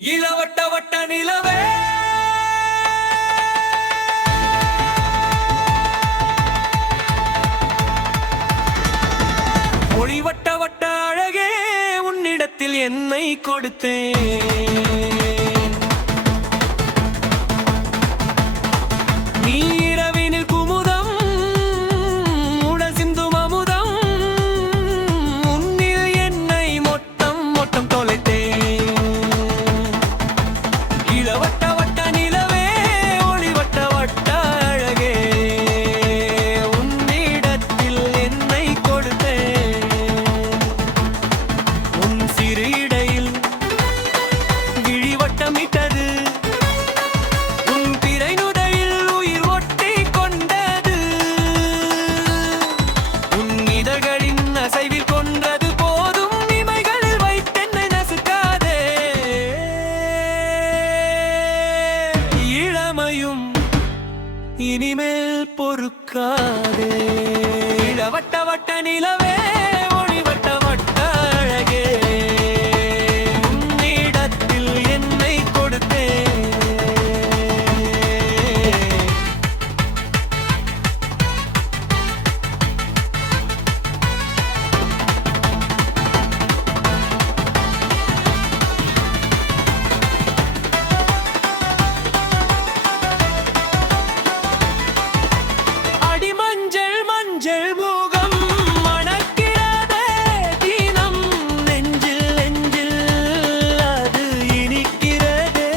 இளவட்ட வட்ட நிலவே ஒளிவட்ட வட்ட அழகே உன்னிடத்தில் என்னை கொடுத்தேன். நீ இரவினில் குமுதம் உடல் சிந்தும் அமுதம் உன்னில் என்னை மொட்டம் மொட்டம் தொலைத்தேன். இளவட்ட வட்ட நிலவே ஒளிவட்ட வட்ட அழகே உன்னிடத்தில் என்னை கொடுத்தேன். உன் சிறு இடையில் விழிவட்டமிட்டது, உன் பிறை நுதையில் உயிர் ஒட்டி கொண்டது, உன் இதழ்களின் அசைவில் கொன்றது போதும் இமைகளில் வைத்தென்னை நசுக்காதே. இளமையும் இனிமேல் பொறுக்காதே. இளவட்ட வட்ட நிலவே ஒளிவட்ட வட்ட அழகே உன்னிடத்தில் என்னை கொடுத்தேன். அடி மஞ்சள் மஞ்சள் முகம் மணக்கிறதே தினம் நெஞ்சில் நெஞ்சில் அது இனிக்கிறதே.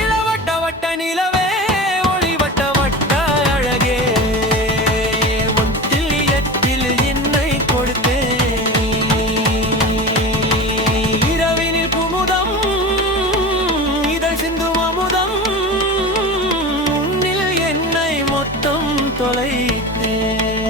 இளவட்ட வட்ட நிலவே ஒளிவட்ட வட்ட அழகே ஒத்தில் எட்டில் என்னை கொடுத்தேன். இரவினில் குமுதம் இதழ் சிந்தும் அமுதம் உன்னில் என்னை மொத்தம் தொலைத்தேன்.